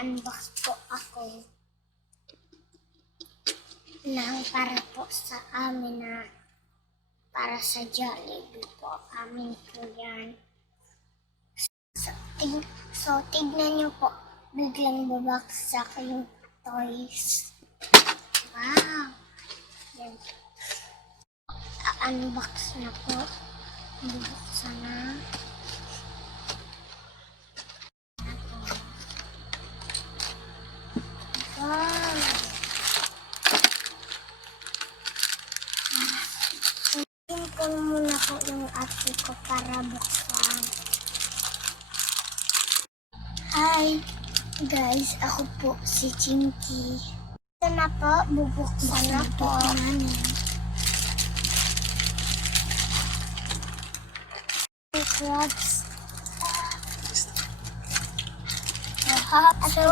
mag-unbox po ako ng para po sa amin na para sa Jollibee po. Amin po yan. So, tignan nyo po. Biglang babaksak yung toys. Wow! Yan. Unbox na po. Bubuksan na. Wow! Tingin ko muna po yung ate ko para buksan. Hi! Guys, ako po si Chinky. Ito na po, bubuksan na po namin. Crabs. So,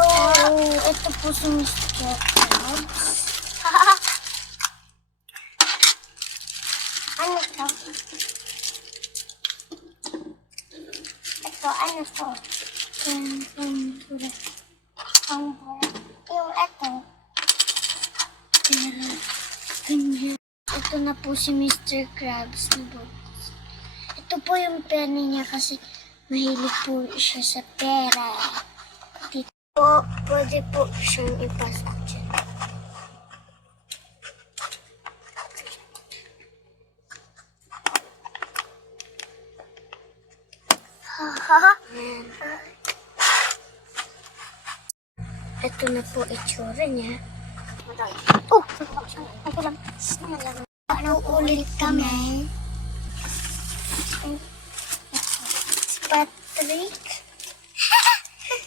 ito po si Mr. Krabs. Ano to? Ito, ano to? Yung ito. Ito na po si Mr. Krabs. Ito po yung penny niya kasi mahilig po siya sa pera. Dito po, pwede po siyang ipasok dyan. Ito na po itsura niya. Oh! Ako lang. Ano ulit kami? Si Patrick.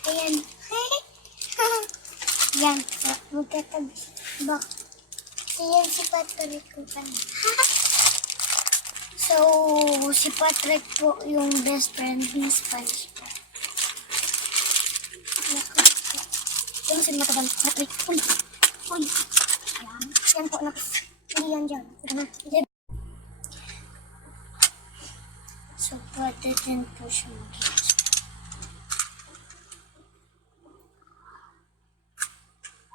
Ayan. Yan. Magkatabi. Bak. Ayan si Patrick ko pa na. So, si Patrick po yung best friend ni SpongeBob. Yan si matabang Patrick. Uy. Uy. Yan po. Hindi yan dyan. So, pwede din po siya mag-explain.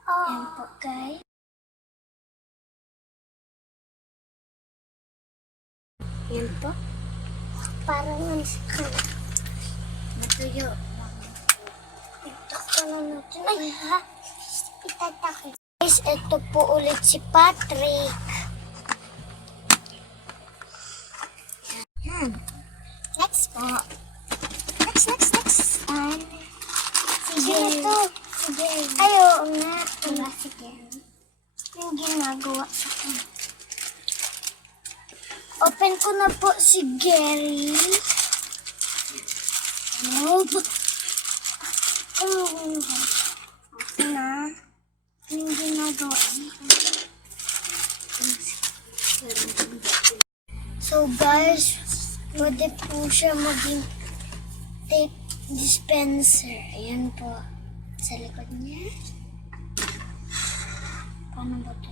Yan po, guys. Yan po. Parang nansikan. Matuyo. Itak ka na natin. Ay, ha? Itatak. Guys, ito po ulit si Patrick. Yan. Next po. Next. Sige. Sige. Ayaw nga. Diba, sige. Yung ginagawa sa akin. Open ko na po si Gary. Ito na. Yung ginagawa. So guys, pwede po siya maging tape dispenser. Ayan po. Sa likod niya. Paano ba ito?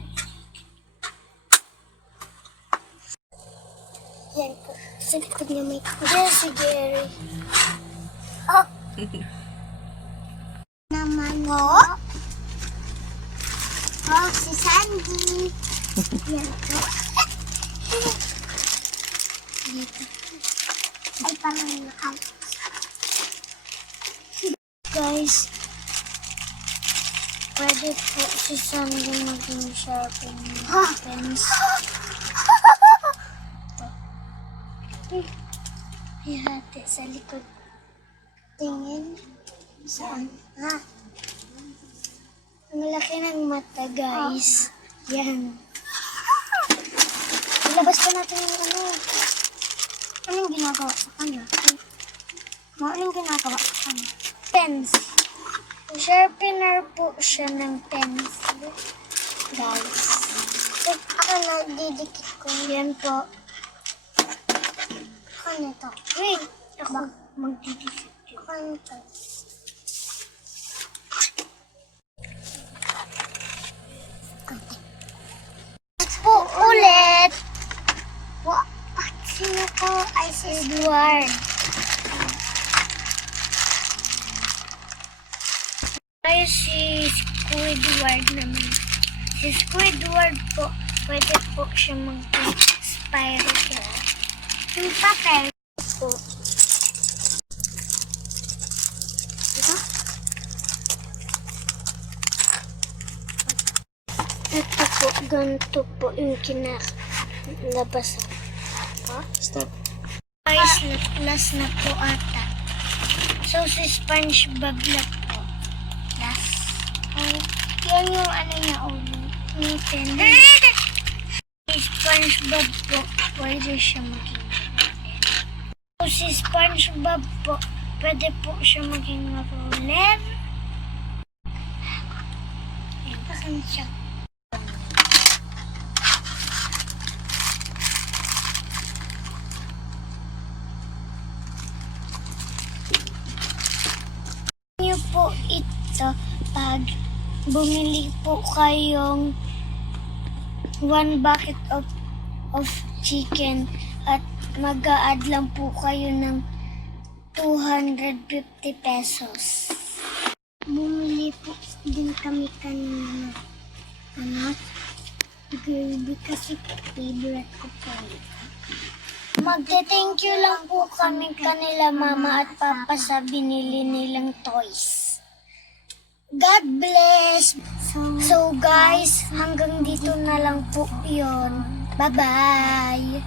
Yan po. Sa likod niya may kuya si Gary. Oh! Naman po. Oh, si Sandy. Yan po. Dito. Ay, parang nakal. Guys, pwede po si Sandy maging sharpen pens. Ihati sa likod. Tingin. Saan? Ha? Ang laki ng mata, guys. Yan. Ilabas pa natin yung ano. Anong ginagawa sa kanya? Anong ginagawa sa kanya? Pens. Sharpener po siya ng pencil. Guys. So, ako nagdidikit ko. Yan po. Ano ito? Wait. Ako magdidikit. Ano ito? Po ulit. Sino ko? Ay, si Edward. Ay, si Squidward naman. Si Squidward po, pwede po siya mag-spiral. Yung papel po. Ito? Ito po, ganito po yung kinalabasan. Stop. Guys, last na po ata. So, si SpongeBob na po. Last. Yan yung ano niya, yung pen. Si SpongeBob po, pwede siya maging. So, si SpongeBob po, pwede po siya maging roller. Ayan, pasan siya. Niyo po ito pag bumili po kayong 1 bucket of chicken at mag-a-add lang po kayo ng 250 pesos. Bumili po din kami kanina. Gravy kasi favorite ko po. Magte-thank you lang po kami kanila mama at papa sa binili nilang toys. God bless! So guys, hanggang dito na lang po yun. Bye-bye!